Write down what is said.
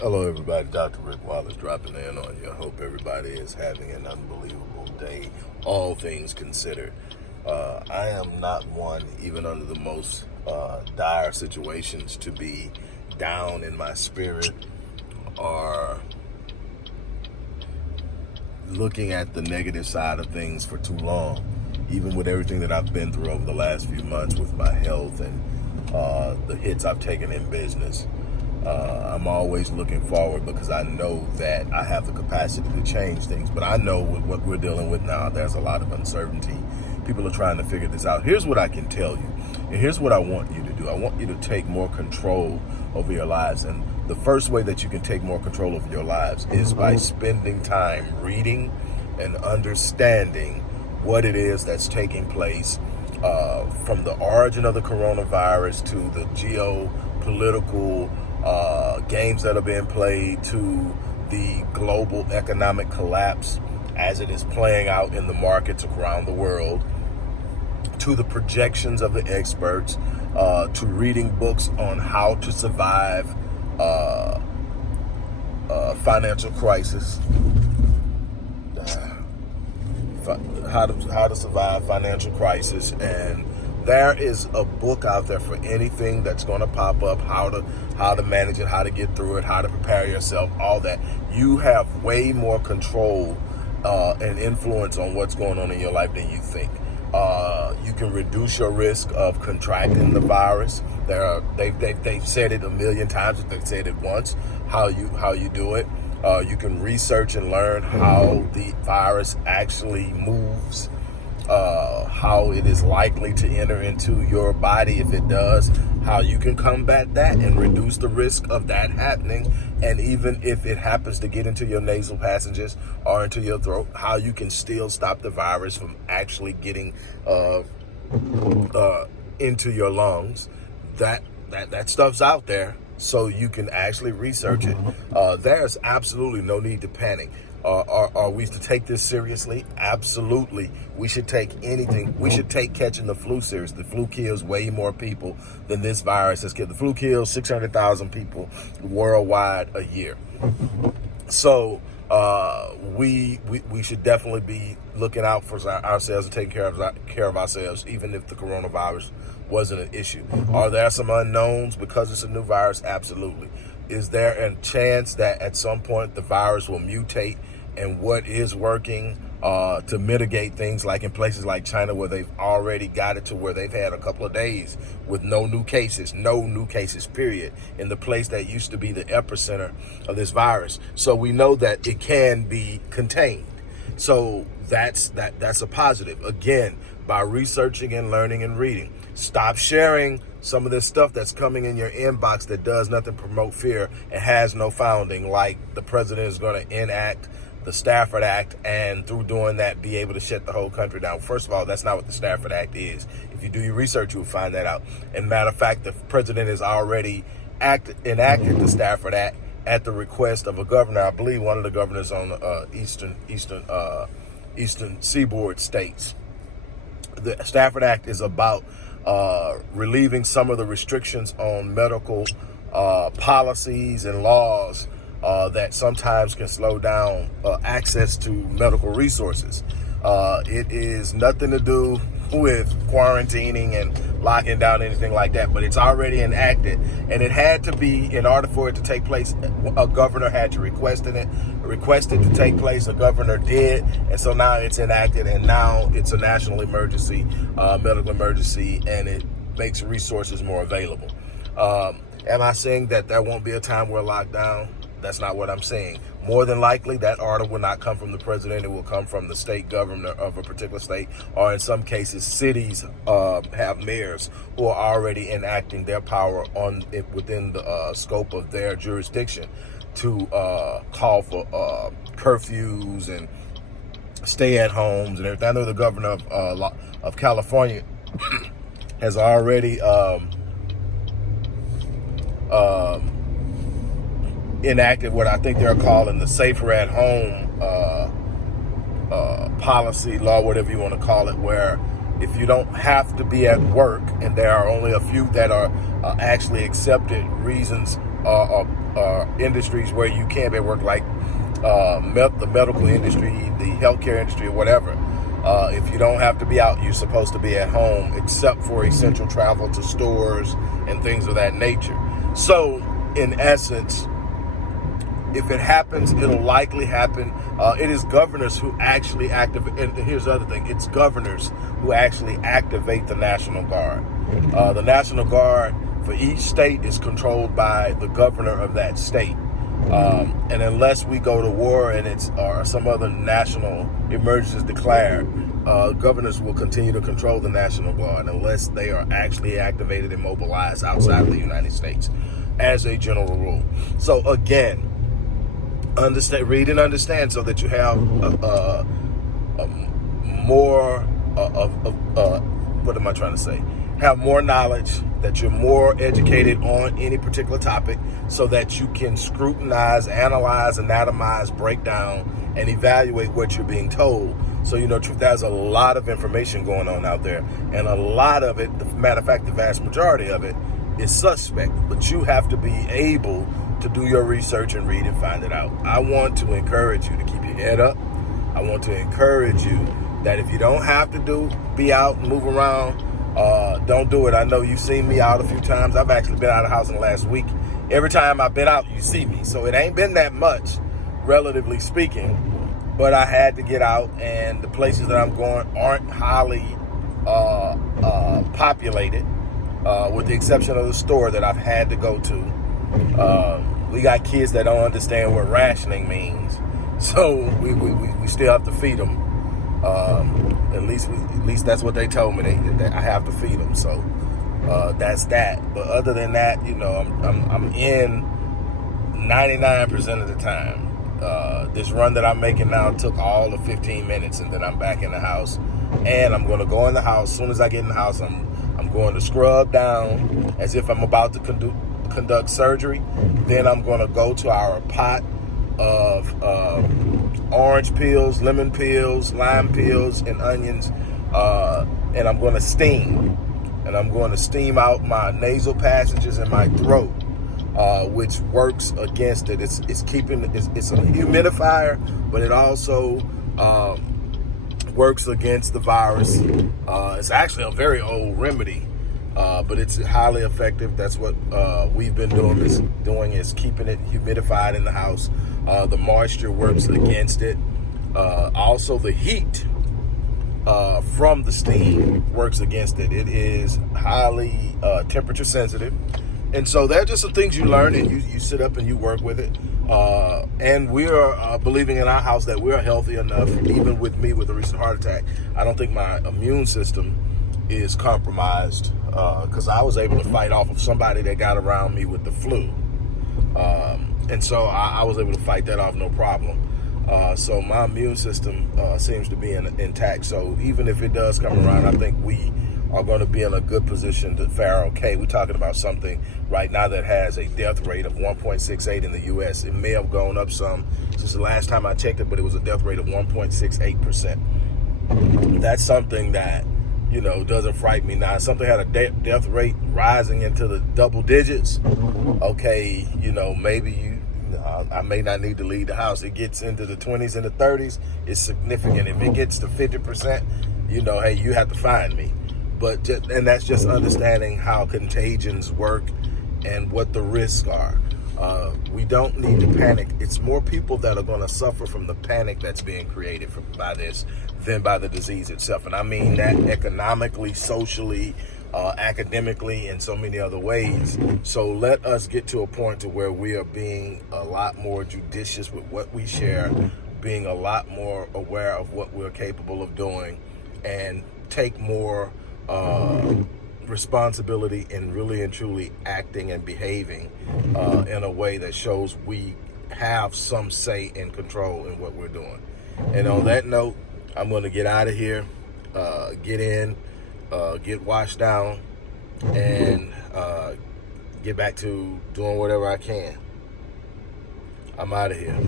Hello, everybody. Dr. Rick Wallace dropping in on you. I hope everybody is having an unbelievable day, all things considered. I am not one, even under the most dire situations, to be down in my spirit or looking at the negative side of things for too long. Even with everything that I've been through over the last few months with my health and the hits I've taken in business. I'm always looking forward because I know that I have the capacity to change things. But I know with what we're dealing with now, there's a lot of uncertainty. People are trying to figure this out. Here's what I can tell you, and here's what I want you to do. I want you to take more control over your lives. And the first way that you can take more control over your lives is by spending time reading and understanding what it is that's taking place, from the origin of the coronavirus to the geopolitical games that are being played, to the global economic collapse as it is playing out in the markets around the world, to the projections of the experts, to reading books on how to survive financial crisis, how to survive financial crisis. And there is a book out there for anything that's going to pop up, how to manage it, how to get through it, how to prepare yourself, all that. You have way more control and influence on what's going on in your life than you think. You can reduce your risk of contracting the virus. They've said it a million times. If they've said it once, how you do it. You can research and learn how the virus actually moves, how it is likely to enter into your body if it does, how you can combat that and reduce the risk of that happening. And even if it happens to get into your nasal passages or into your throat, how you can still stop the virus from actually getting into your lungs. That stuff's out there, so you can actually research it. There's absolutely no need to panic. Are we to take this seriously? Absolutely. We should take anything. We should take catching the flu serious. The flu kills way more people than this virus has killed. The flu kills 600,000 people worldwide a year. So we should definitely be looking out for ourselves and taking care of ourselves, even if the coronavirus wasn't an issue. Are there some unknowns because it's a new virus? Absolutely. Is there a chance that at some point the virus will mutate, and what is working to mitigate things, like in places like China where they've already got it to where they've had a couple of days with no new cases, period, in the place that used to be the epicenter of this virus. So we know that it can be contained. So that's a positive. Again, by researching and learning and reading. Stop sharing some of this stuff that's coming in your inbox that does nothing to promote fear and has no founding, like the president is going to enact the Stafford Act, and through doing that be able to shut the whole country down. First of all, that's not what the Stafford Act is. If you do your research, you'll find that out. And matter of fact, the president has already enacted the Stafford Act at the request of a governor, I believe one of the governors on the eastern seaboard states. The Stafford Act is about relieving some of the restrictions on medical policies and laws that sometimes can slow down access to medical resources. It is nothing to do with quarantining and locking down anything like that, but it's already enacted, and it had to be, in order for it to take place, a governor had to request it to take place. A governor did, and so now it's enacted, and now it's a national emergency, medical emergency, and it makes resources more available. Am I saying that there won't be a time where lockdown? That's not what I'm saying. More than likely, that order will not come from the president. It will come from the state governor of a particular state, or in some cases, cities have mayors who are already enacting their power on it within the scope of their jurisdiction to call for curfews and stay-at-homes and everything. I know the governor of California has already enacted what I think they're calling the safer at home policy, law, whatever you want to call it, where if you don't have to be at work, and there are only a few that are actually accepted reasons industries where you can be at work, like the medical industry, the healthcare industry, or whatever. If you don't have to be out, you're supposed to be at home, except for essential travel to stores and things of that nature. So, in essence, if it happens, it'll likely happen. It is governors who actually activate, and here's the other thing, it's governors who actually activate the National Guard. The National Guard for each state is controlled by the governor of that state. And unless we go to war and or some other national emergency is declared, governors will continue to control the National Guard unless they are actually activated and mobilized outside of the United States, as a general rule. So again, read and understand so that you have more what am I trying to say? Have more knowledge, that you're more educated on any particular topic, so that you can scrutinize, analyze, anatomize, break down, and evaluate what you're being told. So, truth, there's a lot of information going on out there, and a lot of it, matter of fact, the vast majority of it, is suspect. But you have to be able to do your research and read and find it out. I want to encourage you to keep your head up. I want to encourage you that if you don't have to be out and move around, don't do it. I know you've seen me out a few times. I've actually been out of the house in the last week. Every time I've been out, you see me. So it ain't been that much, relatively speaking. But I had to get out, and the places that I'm going aren't highly populated, with the exception of the store that I've had to go to. We got kids that don't understand what rationing means, so we still have to feed them. At least that's what they told me. That I have to feed them. So that's that. But other than that, I'm in 99% of the time. This run that I'm making now took all of 15 minutes, and then I'm back in the house. And I'm going to go in the house. As soon as I get in the house, I'm going to scrub down as if I'm about to conduct surgery. Then I'm going to go to our pot of orange peels, lemon peels, lime peels, and onions, and I'm going to steam. And I'm going to steam out my nasal passages and my throat, which works against it. It's a humidifier, but it also works against the virus. It's actually a very old remedy, but it's highly effective. That's what we've been doing is keeping it humidified in the house. The moisture works against it. Also, the heat from the steam works against it. It is highly temperature sensitive. And so they're just some things you learn, and you sit up and you work with it. And we are believing in our house that we're healthy enough, even with me with a recent heart attack. I don't think my immune system is compromised, because I was able to fight off of somebody that got around me with the flu. And so I was able to fight that off no problem. So my immune system seems to be intact. So even if it does come around, I think we are going to be in a good position to fare okay. We're talking about something right now that has a death rate of 1.68 in the U.S. It may have gone up some since the last time I checked it, but it was a death rate of 1.68%. That's something that, doesn't frighten me now. Something had a death rate rising into the double digits. Okay, maybe I may not need to leave the house. It gets into the 20s and the 30s, it's significant. If it gets to 50%, hey, you have to find me. And that's just understanding how contagions work and what the risks are. We don't need to panic. It's more people that are going to suffer from the panic that's being created by this than by the disease itself. And I mean that economically, socially, academically, and so many other ways. So let us get to a point to where we are being a lot more judicious with what we share, being a lot more aware of what we're capable of doing, and take more responsibility in really and truly acting and behaving in a way that shows we have some say and control in what we're doing. And on that note, I'm going to get out of here, get washed down, and get back to doing whatever I can. I'm out of here.